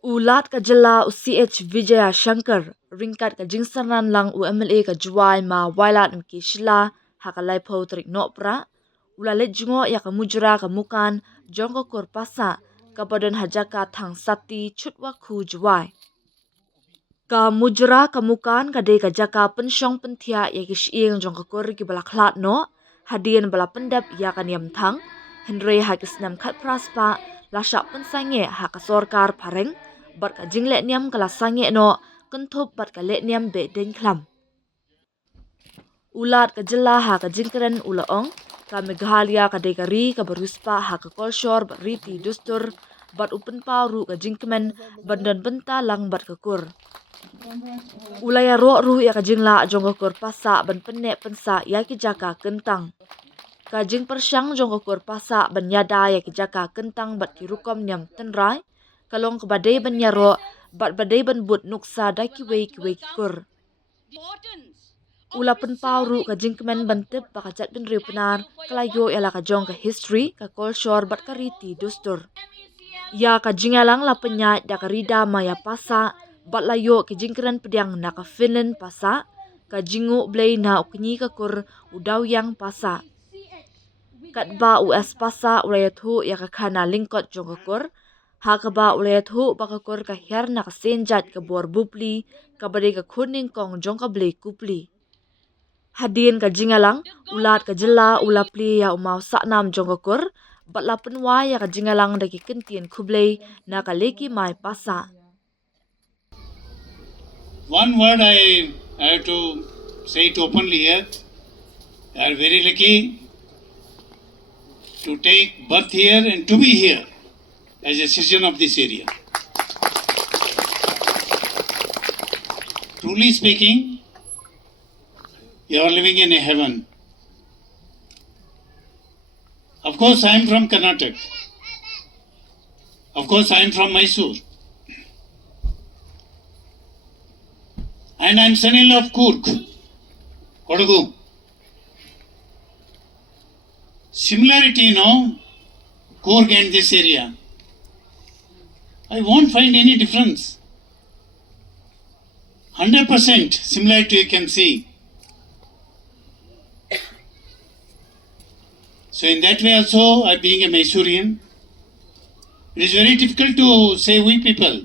Ulat ka Jylla u CH Vijaya Shankar ringkat ka jingsanan lang u MLA ka juwai ma wailat mki Syllad hakalai po trik no pra ula let jungo ya ka Mujra Ka Mukan jongko Kur Passah ka badan hajaka thang sati chutwa khu juwai ka Mujra Ka Mukan ka de ka jaka pensyong pentia ya ki shyieng jongko kur ki bala khlat no hadien bala pendap ya ka niam thang Henry hakisnam khat praspa lasha pensange haka sorkar pareng bat ka jinglet niam kala sange no kentup bat ka let niam be deng klam ulat ka Jylla ha ka jingkeren ulaong ka Meghalaya ka dekari ka beruspa ha ka kolshor bat riti dustur bat upen paru ka jingkemen bandan benta lang bat ka kur ulaya ro ru ya ka Jylla jongko Kur Passah ban penne pensa ya ki jaka kentang ka jing persyang jongko Kur Passah ban yada ya ki jaka kentang bat ki rukom nyam tenrai kalong ke badai ban Iaroh bat badai ban but nuksa da ki wei ki kur ula pen pauru ka jingkemen ban tip baka jat bin riu penar kalayo yala ka jong ka history ka culture bat ka riti dustur ya ka jingalang la penya da ka rida maya pasa bat layo ki jingkeren pediang na ka Finland pasa ka jingu blay na ukni ka kur udaw yang pasa kat ba US pasa uraya thu ya ka khana lingkot jong ka kur ha ka ba ulaya thu baka kur ka her na ka senjat ka bor bupli ka badai ka kuning kong jong ka blay kupli hadien ka jingalang ulat ka Jylla ulapli ya umau saknam jong ka kur batla penwa ya ka jingalang daki kentien kublay na ka leki mai pasa. One word I have to say it openly here. I am very lucky to take birth here and to be here as a citizen of this area. Truly speaking, you are living in a heaven. Of course, I am from Karnataka. Of course, I am from Mysore. And I am son-in-law of Kurk, Kodagu. Similarity, Kurk and this area. I won't find any difference. 100% similarity you can see. So in that way also, I being a Mysorean, it is very difficult to say we people.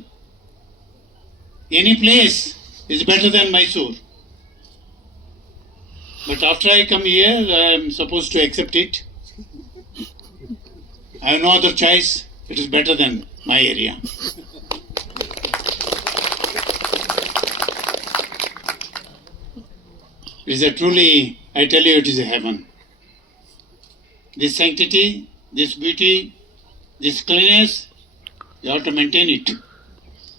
Any place is better than Mysore. But after I come here, I am supposed to accept it. I have no other choice. It is better than my area. It is a truly, I tell you, it is a heaven. This sanctity, this beauty, this cleanliness, you have to maintain it.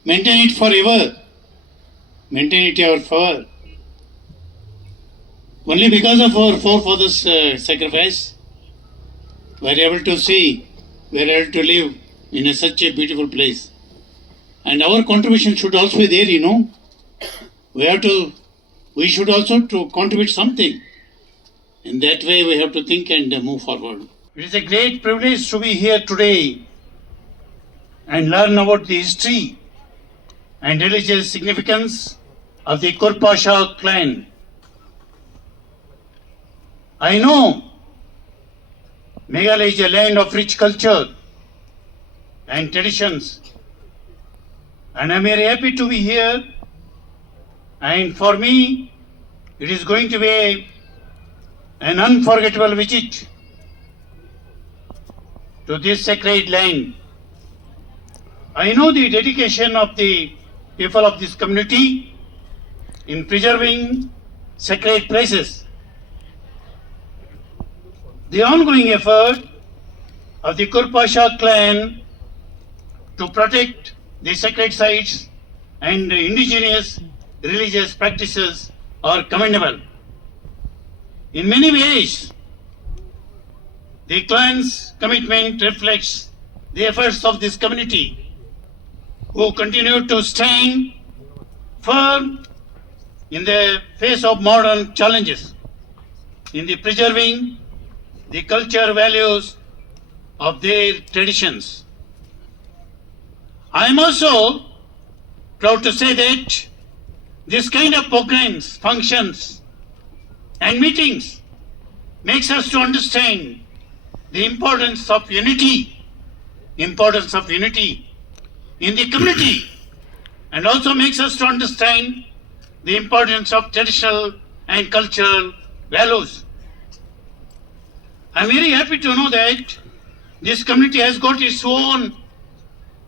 Maintain it forever. Maintain it forever. Only because of our forefathers' sacrifice, we are able to see, we are able to live in such a beautiful place. And our contribution should also be there, We should also to contribute something. In that way, we have to think and move forward. It is a great privilege to be here today and learn about the history and religious significance of the Kur Passah clan. I know Meghalaya is a land of rich culture and traditions, and I am very happy to be here. And for me, it is going to be an unforgettable visit to this sacred land. I know the dedication of the people of this community in preserving sacred places. The ongoing effort of the Kur Passah clan to protect the sacred sites and indigenous religious practices are commendable. In many ways, the clan's commitment reflects the efforts of this community, who continue to stand firm in the face of modern challenges in the preserving the culture values of their traditions. I am also proud to say that this kind of programs, functions and meetings makes us to understand the importance of unity in the community, and also makes us to understand the importance of traditional and cultural values. I am very happy to know that this community has got its own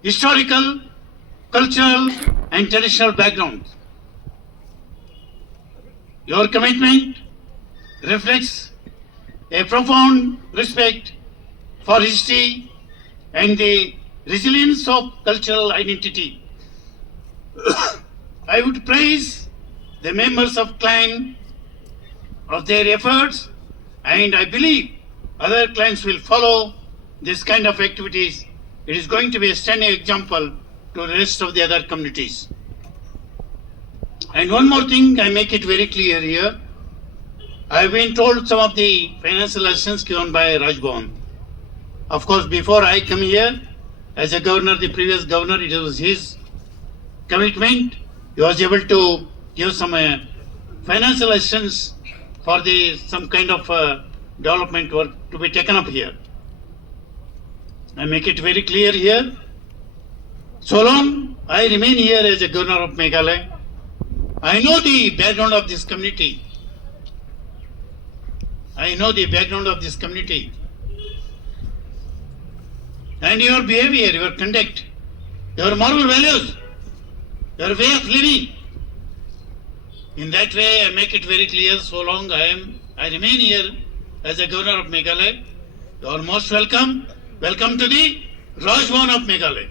historical, cultural and traditional background. Your commitment reflects a profound respect for history and the resilience of cultural identity. I would praise the members of clan of their efforts, and I believe other clans will follow this kind of activities. It is going to be a standing example to the rest of the other communities. And one more thing, I make it very clear here. I have been told some of the financial assistance given by Raj Bhavan. Of course, before I come here, as a governor, the previous governor, it was his commitment. He was able to give some financial assistance for some kind of development work to be taken up here. I make it very clear here. So long I remain here as a governor of Meghalaya, I know the background of this community. And your behavior, your conduct, your moral values, your way of living. In that way, I make it very clear, so long I remain here as a governor of Meghalaya. You are most welcome. Welcome to the Raj Bhavan of Meghalaya.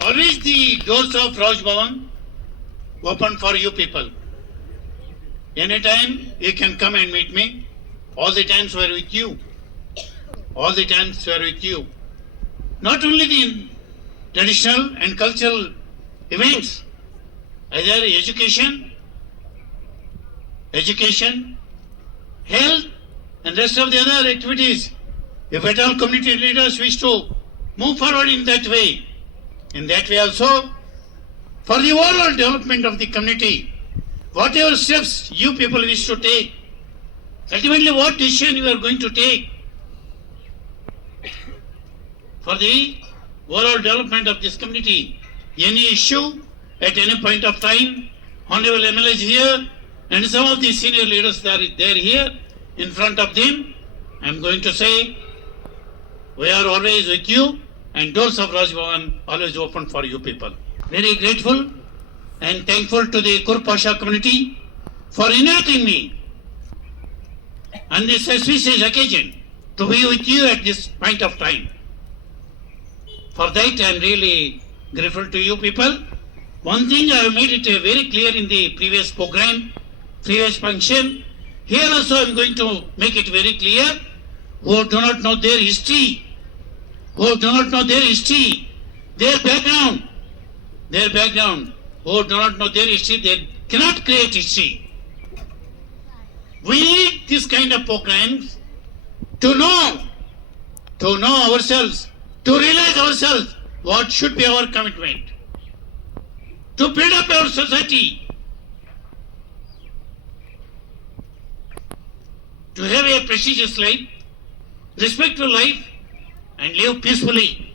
Always the doors of Raj Bhavan open for you people. Anytime you can come and meet me. All the times we are with you. Not only the traditional and cultural events, either education, health, and rest of the other activities. If at all community leaders wish to move forward in that way also, for the overall development of the community, whatever steps you people wish to take, ultimately what decision you are going to take for the overall development of this community, any issue at any point of time, Honorable MLA is here and some of the senior leaders they are here in front of them. I am going to say, we are always with you and doors of Raj Bhavan always open for you people. Very grateful and thankful to the Kur Passah community for inviting me on this auspicious occasion to be with you at this point of time. For that I am really grateful to you people. One thing I have made it very clear in the previous program, previous function. Here also I am going to make it very clear. Who do not know their history, their background, who do not know their history, they cannot create history. We need this kind of programs to know ourselves, to realize ourselves what should be our commitment, to build up our society, to have a prestigious life, respectful life, and live peacefully,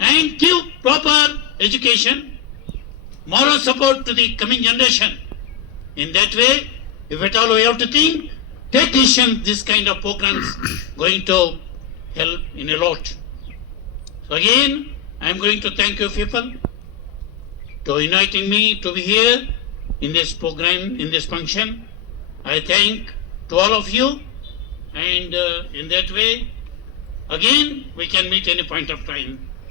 and give proper education, moral support to the coming generation. In that way, if at all we have to think, take decision, this kind of programs going to help in a lot. So again, I am going to thank you people to inviting me to be here in this program, in this function. I thank to all of you, and in that way, again, we can meet any point of time.